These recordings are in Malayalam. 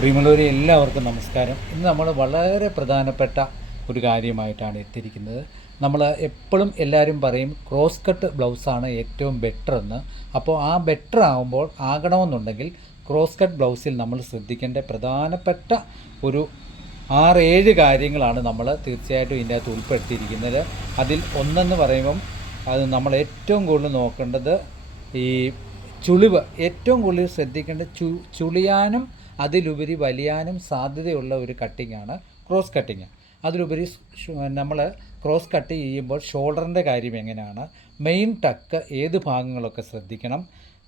പ്രിയമുള്ളവരെ എല്ലാവർക്കും നമസ്കാരം. ഇന്ന് നമ്മൾ വളരെ പ്രധാനപ്പെട്ട ഒരു കാര്യമായിട്ടാണ് എത്തിയിരിക്കുന്നത്. നമ്മൾ എപ്പോഴും എല്ലാവരും പറയും ക്രോസ് കട്ട് ബ്ലൗസാണ് ഏറ്റവും ബെറ്റർ എന്ന്. അപ്പോൾ ആ ബെറ്റർ ആകണമെന്നുണ്ടെങ്കിൽ ക്രോസ് കട്ട് ബ്ലൗസിൽ നമ്മൾ ശ്രദ്ധിക്കേണ്ട പ്രധാനപ്പെട്ട ഒരു 6-7 കാര്യങ്ങളാണ് നമ്മൾ തീർച്ചയായിട്ടും ഇതിൻ്റെ അകത്ത് ഉൾപ്പെടുത്തിയിരിക്കുന്നത്. അതിൽ ഒന്നെന്ന് പറയുമ്പം അത് നമ്മൾ ഏറ്റവും കൂടുതൽ നോക്കേണ്ടത് ഈ ചുളിവ്. ഏറ്റവും കൂടുതൽ ശ്രദ്ധിക്കേണ്ട ചുളിയാനും അതിലുപരി വലിയാനും സാധ്യതയുള്ള ഒരു കട്ടിങ്ങാണ് ക്രോസ് കട്ടിങ്. അതിലുപരി നമ്മൾ ക്രോസ് കട്ട് ചെയ്യുമ്പോൾ ഷോൾഡറിൻ്റെ കാര്യം എങ്ങനെയാണ്, മെയിൻ ടക്ക് ഏത് ഭാഗങ്ങളൊക്കെ ശ്രദ്ധിക്കണം,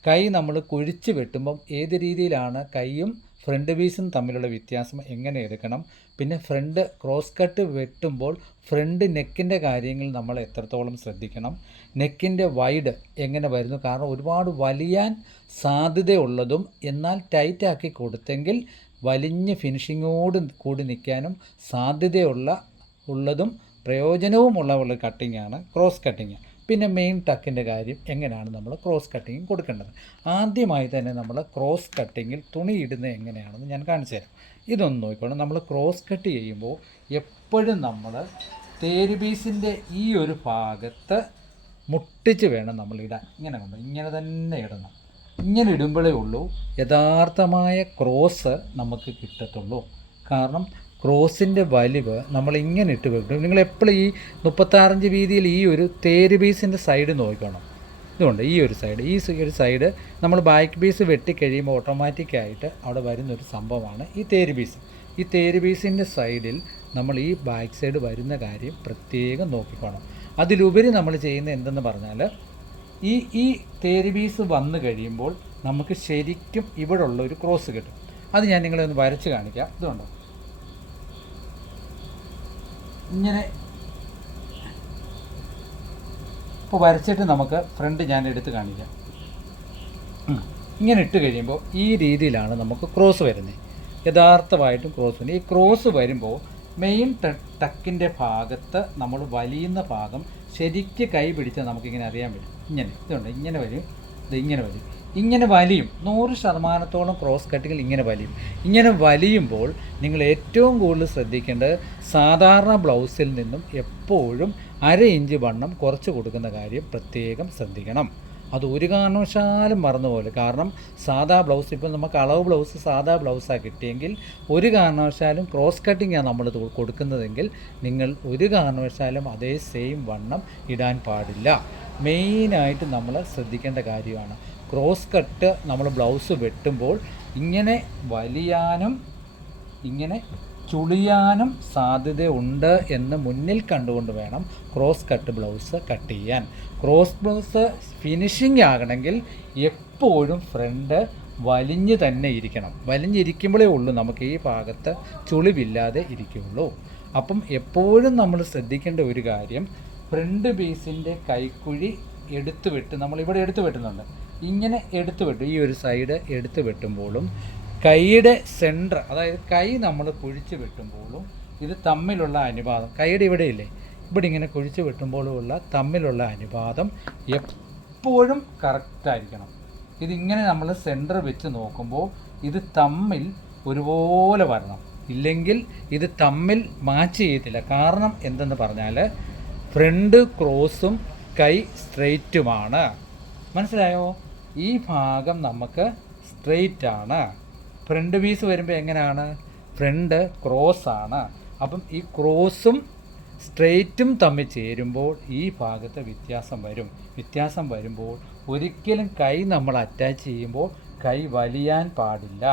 കൈ നമ്മൾ കുഴിച്ച് വെട്ടുമ്പം ഏത് രീതിയിലാണ് കൈയും ഫ്രണ്ട് പീസും തമ്മിലുള്ള വ്യത്യാസം എങ്ങനെ എടുക്കണം, പിന്നെ ഫ്രണ്ട് ക്രോസ് കട്ട് വെട്ടുമ്പോൾ ഫ്രണ്ട് നെക്കിൻ്റെ കാര്യങ്ങൾ നമ്മൾ എത്രത്തോളം ശ്രദ്ധിക്കണം, നെക്കിൻ്റെ വൈഡ് എങ്ങനെ വരുന്നു, കാരണം ഒരുപാട് വലിയാൻ സാധ്യതയുള്ളതും എന്നാൽ ടൈറ്റാക്കി കൊടുത്തെങ്കിൽ വലിഞ്ഞ് ഫിനിഷിങ്ങോട് കൂടി നിൽക്കാനും ഉള്ളതും പ്രയോജനവുമുള്ള കട്ടിങ്ങാണ് ക്രോസ് കട്ടിങ്. പിന്നെ മെയിൻ ടക്കിൻ്റെ കാര്യം എങ്ങനെയാണ് നമ്മൾ ക്രോസ് കട്ടിങ് കൊടുക്കേണ്ടത്. ആദ്യമായി തന്നെ നമ്മൾ ക്രോസ് കട്ടിങ്ങിൽ തുണി ഇടുന്നത് എങ്ങനെയാണെന്ന് ഞാൻ കാണിച്ചു തരാം. ഇതൊന്ന് നോക്കിക്കോണം. നമ്മൾ ക്രോസ് കട്ട് ചെയ്യുമ്പോൾ എപ്പോഴും നമ്മൾ തേര് പീസിൻ്റെ ഈ ഒരു ഭാഗത്ത് മുട്ടിച്ച് വേണം നമ്മൾ ഇടാൻ. ഇങ്ങനെ തന്നെ ഇടണം. ഇങ്ങനെ ഇടുമ്പോഴേ ഉള്ളൂ യഥാർത്ഥമായ ക്രോസ് നമുക്ക് കിട്ടത്തുള്ളൂ. കാരണം ക്രോസിൻ്റെ വലിവ് നമ്മൾ ഇങ്ങനെ ഇട്ട് വെക്കും. നിങ്ങൾ എപ്പോഴും ഈ 36 വീതിയിൽ ഈ ഒരു തേര് പീസിൻ്റെ സൈഡ് നോക്കണം. ഇതുകൊണ്ട് ഈ ഒരു സൈഡ് നമ്മൾ ബാക്ക് പീസ് വെട്ടിക്കഴിയുമ്പോൾ ഓട്ടോമാറ്റിക്കായിട്ട് അവിടെ വരുന്നൊരു സംഭവമാണ് ഈ തേര് പീസ്. ഈ തേര് പീസിൻ്റെ സൈഡിൽ നമ്മൾ ഈ ബാക്ക് സൈഡ് വരുന്ന കാര്യം പ്രത്യേകം നോക്കിക്കോണം. അതിലുപരി നമ്മൾ ചെയ്യുന്ന എന്തെന്ന് പറഞ്ഞാൽ ഈ തേര് പീസ് വന്നു കഴിയുമ്പോൾ നമുക്ക് ശരിക്കും ഇവിടെ ഉള്ള ഒരു ക്രോസ് കിട്ടും. അത് ഞാൻ നിങ്ങളെ ഒന്ന് വരച്ച് കാണിക്കാം. ഇതുണ്ടോ, ഇങ്ങനെ ഇപ്പോൾ വരച്ചിട്ട് നമുക്ക് ഫ്രണ്ട് ഞാൻ എടുത്ത് കാണിക്കാം. ഇങ്ങനെ ഇട്ട് കഴിയുമ്പോൾ ഈ രീതിയിലാണ് നമുക്ക് ക്രോസ് വരുന്നത്. യഥാർത്ഥമായിട്ടും ക്രോസ് വരുന്നത്. ഈ ക്രോസ് വരുമ്പോൾ മെയിൻ ടക്കിൻ്റെ ഭാഗത്ത് നമ്മൾ വലിയുന്ന ഭാഗം ശരിക്ക് കൈ പിടിച്ചാൽ നമുക്കിങ്ങനെ അറിയാൻ പറ്റും. ഇതുണ്ട്, ഇങ്ങനെ വരും, ഇങ്ങനെ വലിയും. 100% ക്രോസ് കട്ടിങ്ങിൽ ഇങ്ങനെ വലിയും. ഇങ്ങനെ വലിയുമ്പോൾ നിങ്ങൾ ഏറ്റവും കൂടുതൽ ശ്രദ്ധിക്കേണ്ടത് സാധാരണ ബ്ലൗസിൽ നിന്നും എപ്പോഴും 1/2 ഇഞ്ച് വണ്ണം കുറച്ച് കൊടുക്കുന്ന കാര്യം പ്രത്യേകം ശ്രദ്ധിക്കണം. അത് ഒരു കാരണവശാലും മറന്നുപോലെ. കാരണം സാധാ ബ്ലൗസ്, ഇപ്പോൾ നമുക്ക് അളവ് ബ്ലൗസ് സാധാ ബ്ലൗസാണ് കിട്ടിയെങ്കിൽ ഒരു കാരണവശാലും ക്രോസ് കട്ടിങ്ങാണ് നമ്മൾ കൊടുക്കുന്നതെങ്കിൽ നിങ്ങൾ ഒരു കാരണവശാലും അതേ സെയിം വണ്ണം ഇടാൻ പാടില്ല. മെയിനായിട്ട് നമ്മൾ ശ്രദ്ധിക്കേണ്ട കാര്യമാണ്. ക്രോസ് കട്ട് നമ്മൾ ബ്ലൗസ് വെട്ടുമ്പോൾ ഇങ്ങനെ വലിയാനും ഇങ്ങനെ ചുളിയാനും സാധ്യതയുണ്ട് എന്ന് മുന്നിൽ കണ്ടുകൊണ്ട് വേണം ക്രോസ് കട്ട് ബ്ലൗസ് കട്ട് ചെയ്യാൻ. ക്രോസ് ബ്ലൗസ് ഫിനിഷിംഗ് ആകണമെങ്കിൽ എപ്പോഴും ഫ്രണ്ട് വലിഞ്ഞ് തന്നെ ഇരിക്കണം. വലിഞ്ഞിരിക്കുമ്പോഴേ ഉള്ളൂ നമുക്ക് ഈ ഭാഗത്ത് ചുളിവില്ലാതെ ഇരിക്കുകയുള്ളൂ. അപ്പം എപ്പോഴും നമ്മൾ ശ്രദ്ധിക്കേണ്ട ഒരു കാര്യം, ഫ്രണ്ട് പീസിൻ്റെ കൈക്കുഴി എടുത്ത് വെട്ട്, നമ്മളിവിടെ എടുത്ത് വെട്ടുന്നുണ്ട്, ഇങ്ങനെ എടുത്ത് വെട്ടും. ഈ ഒരു സൈഡ് എടുത്ത് വെട്ടുമ്പോഴും കൈയുടെ സെൻറ്റർ, അതായത് കൈ നമ്മൾ കുഴിച്ച് വെട്ടുമ്പോഴും ഇത് തമ്മിലുള്ള അനുപാതം, കൈയുടെ ഇവിടെയില്ലേ, ഇവിടെ ഇങ്ങനെ കുഴിച്ച് വെട്ടുമ്പോഴുള്ള തമ്മിലുള്ള അനുപാതം എപ്പോഴും കറക്റ്റായിരിക്കണം. ഇതിങ്ങനെ നമ്മൾ സെൻറ്റർ വെച്ച് നോക്കുമ്പോൾ ഇത് തമ്മിൽ ഒരുപോലെ വരണം. ഇല്ലെങ്കിൽ ഇത് തമ്മിൽ മാച്ച് ചെയ്യത്തില്ല. കാരണം എന്തെന്ന് പറഞ്ഞാൽ ഫ്രണ്ട് ക്രോസും കൈ സ്ട്രെയിറ്റുമാണ്. മനസ്സിലായോ? ഈ ഭാഗം നമുക്ക് സ്ട്രെയിറ്റ് ആണ്. ഫ്രണ്ട് പീസ് വരുമ്പോൾ എങ്ങനെയാണ്? ഫ്രണ്ട് ക്രോസാണ്. അപ്പം ഈ ക്രോസും സ്ട്രെയിറ്റും തമ്മിൽ ചേരുമ്പോൾ ഈ ഭാഗത്ത് വ്യത്യാസം വരുമ്പോൾ ഒരിക്കലും കൈ നമ്മൾ അറ്റാച്ച് ചെയ്യുമ്പോൾ കൈ വലിയാൻ പാടില്ല.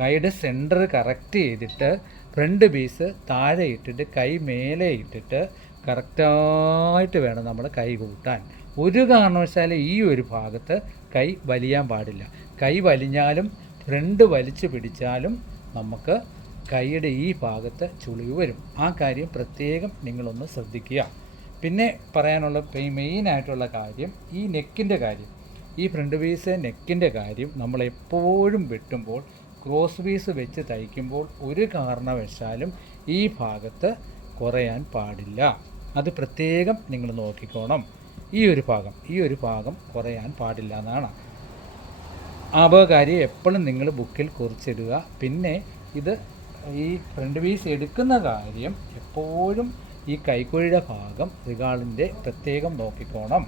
കൈയുടെ സെൻറ്റർ കറക്റ്റ് ചെയ്തിട്ട് ഫ്രണ്ട് പീസ് താഴെ ഇട്ടിട്ട് കൈ മേലെ ഇട്ടിട്ട് കറക്റ്റായിട്ട് വേണം നമ്മൾ കൈ കൂട്ടാൻ. ഒരു കാരണവശാലും ഈ ഒരു ഭാഗത്ത് കൈ വലിയാൻ പാടില്ല. കൈ വലിഞ്ഞാലും ഫ്രണ്ട് വലിച്ചു പിടിച്ചാലും നമുക്ക് കൈയുടെ ഈ ഭാഗത്ത് ചുളിവ് വരും. ആ കാര്യം പ്രത്യേകം നിങ്ങളൊന്ന് ശ്രദ്ധിക്കുക. പിന്നെ പറയാനുള്ള മെയിനായിട്ടുള്ള കാര്യം ഈ നെക്കിൻ്റെ കാര്യം. ഈ ഫ്രണ്ട് പീസ് നെക്കിൻ്റെ കാര്യം നമ്മൾ എപ്പോഴും വെട്ടുമ്പോൾ ക്രോസ് പീസ് വെച്ച് തയ്ക്കുമ്പോൾ ഒരു കാരണവശാലും ഈ ഭാഗത്ത് കുറയാൻ പാടില്ല. അത് പ്രത്യേകം നിങ്ങൾ നോക്കിക്കോണം. ഈ ഒരു ഭാഗം കുറയാൻ പാടില്ല എന്നാണ്. ആ കാര്യം എപ്പോഴും നിങ്ങൾ ബുക്കിൽ കുറിച്ചിടുക. പിന്നെ ഇത് ഈ ഫ്രണ്ട് പീസ് എടുക്കുന്ന കാര്യം എപ്പോഴും ഈ കൈക്കുഴിയുടെ ഭാഗം റിഗാളിൻ്റെ പ്രത്യേകം നോക്കിക്കോണം.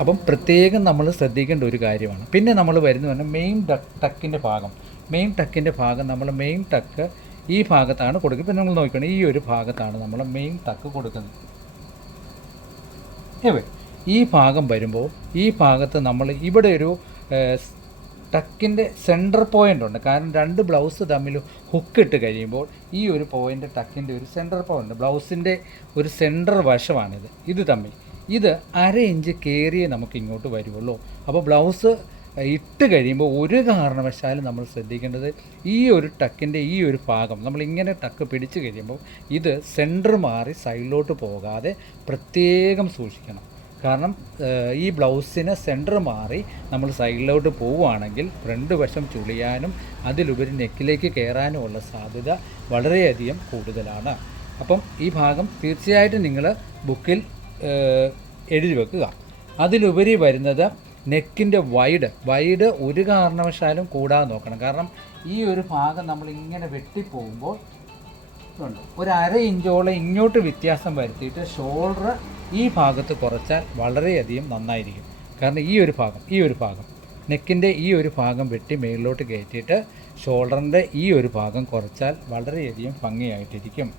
അപ്പം പ്രത്യേകം നമ്മൾ ശ്രദ്ധിക്കേണ്ട ഒരു കാര്യമാണ്. പിന്നെ നമ്മൾ വരുന്നത് പറഞ്ഞാൽ ടക്കിൻ്റെ ഭാഗം. മെയിൻ ടക്കിൻ്റെ ഭാഗം നമ്മൾ മെയിൻ ടക്ക് ഈ ഭാഗത്താണ് കൊടുക്കുക. ഇപ്പം നമ്മൾ നോക്കണം, ഈ ഒരു ഭാഗത്താണ് നമ്മൾ മെയിൻ ടക്ക് കൊടുക്കുന്നത്. ഈ ഭാഗം വരുമ്പോൾ ഈ ഭാഗത്ത് നമ്മൾ ഇവിടെ ഒരു ടക്കിൻ്റെ സെൻറ്റർ പോയിൻ്റ് ഉണ്ട്. കാരണം രണ്ട് ബ്ലൗസ് തമ്മിൽ ഹുക്കിട്ട് കഴിയുമ്പോൾ ഈ ഒരു പോയിൻ്റ് ടക്കിൻ്റെ ഒരു സെൻറ്റർ പോയിൻ്റ്, ബ്ലൗസിൻ്റെ ഒരു സെൻറ്റർ വശമാണിത്. ഇത് തമ്മിൽ ഇത് 1/2 ഇഞ്ച് കയറിയേ നമുക്ക് ഇങ്ങോട്ട് വരുള്ളൂ. അപ്പോൾ ബ്ലൗസ് ഇട്ട് കഴിയുമ്പോൾ ഒരു കാരണവശാലും നമ്മൾ ശ്രദ്ധിക്കേണ്ടത് ഈ ഒരു ടക്കിൻ്റെ ഈ ഒരു ഭാഗം നമ്മളിങ്ങനെ ടക്ക് പിടിച്ച് കഴിയുമ്പോൾ ഇത് സെൻറ്റർ മാറി സൈഡിലോട്ട് പോകാതെ പ്രത്യേകം സൂക്ഷിക്കണം. കാരണം ഈ ബ്ലൗസിന് സെൻറ്റർ മാറി നമ്മൾ സൈഡിലോട്ട് പോവുകയാണെങ്കിൽ ഫ്രണ്ട് വശം ചുളിയാനും അതിലുപരി നെക്കിലേക്ക് കയറാനും ഉള്ള സാധ്യത വളരെയധികം കൂടുതലാണ്. അപ്പം ഈ ഭാഗം തീർച്ചയായിട്ടും നിങ്ങൾ ബുക്കിൽ എഴുതി വെക്കുക. അതിലുപരി വരുന്നത് നെക്കിൻ്റെ വൈഡ് ഒരു കാരണവശാലും കൂടാതെ നോക്കണം. കാരണം ഈ ഒരു ഭാഗം നമ്മളിങ്ങനെ വെട്ടിപ്പോകുമ്പോൾ ഒരു 1/2 ഇഞ്ചോളം ഇങ്ങോട്ട് വ്യത്യാസം വരുത്തിയിട്ട് ഷോൾഡർ ഈ ഭാഗത്ത് കുറച്ചാൽ വളരെയധികം നന്നായിരിക്കും. കാരണം ഈ ഒരു ഭാഗം നെക്കിൻ്റെ ഈ ഒരു ഭാഗം വെട്ടി മേളിലോട്ട് കയറ്റിയിട്ട് ഷോൾഡറിൻ്റെ ഈ ഒരു ഭാഗം കുറച്ചാൽ വളരെയധികം ഭംഗിയായിട്ടിരിക്കും.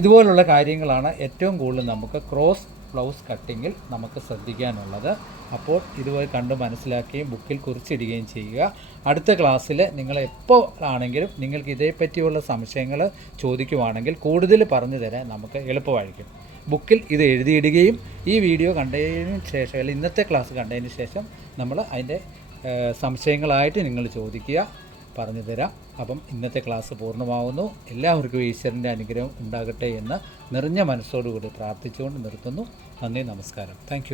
ഇതുപോലുള്ള കാര്യങ്ങളാണ് ഏറ്റവും കൂടുതൽ നമുക്ക് ക്രോസ് ബ്ലൗസ് കട്ടിങ്ങിൽ നമുക്ക് ശ്രദ്ധിക്കാനുള്ളത്. അപ്പോൾ ഇതുപോലെ കണ്ട് മനസ്സിലാക്കുകയും ബുക്കിൽ കുറിച്ചിടുകയും ചെയ്യുക. അടുത്ത ക്ലാസ്സിൽ നിങ്ങൾ എപ്പോൾ ആണെങ്കിലും നിങ്ങൾക്ക് ഇതേപ്പറ്റിയുള്ള സംശയങ്ങൾ ചോദിക്കുവാണെങ്കിൽ കൂടുതൽ പറഞ്ഞു തരാൻ നമുക്ക് എളുപ്പമായിരിക്കും. ബുക്കിൽ ഇത് എഴുതിയിടുകയും ഈ വീഡിയോ കണ്ടതിന് ശേഷം അല്ലെങ്കിൽ ഇന്നത്തെ ക്ലാസ് കണ്ടതിന് ശേഷം നമ്മൾ അതിൻ്റെ സംശയങ്ങളായിട്ട് നിങ്ങൾ ചോദിക്കുക, പറഞ്ഞു തരാം. അപ്പം ഇന്നത്തെ ക്ലാസ് പൂർണ്ണമാകുന്നു. എല്ലാവർക്കും ഈശ്വരൻ്റെ അനുഗ്രഹം ഉണ്ടാകട്ടെ എന്ന് നിറഞ്ഞ മനസ്സോടുകൂടി പ്രാർത്ഥിച്ചുകൊണ്ട് നിർത്തുന്നു. നന്ദി, നമസ്കാരം. താങ്ക്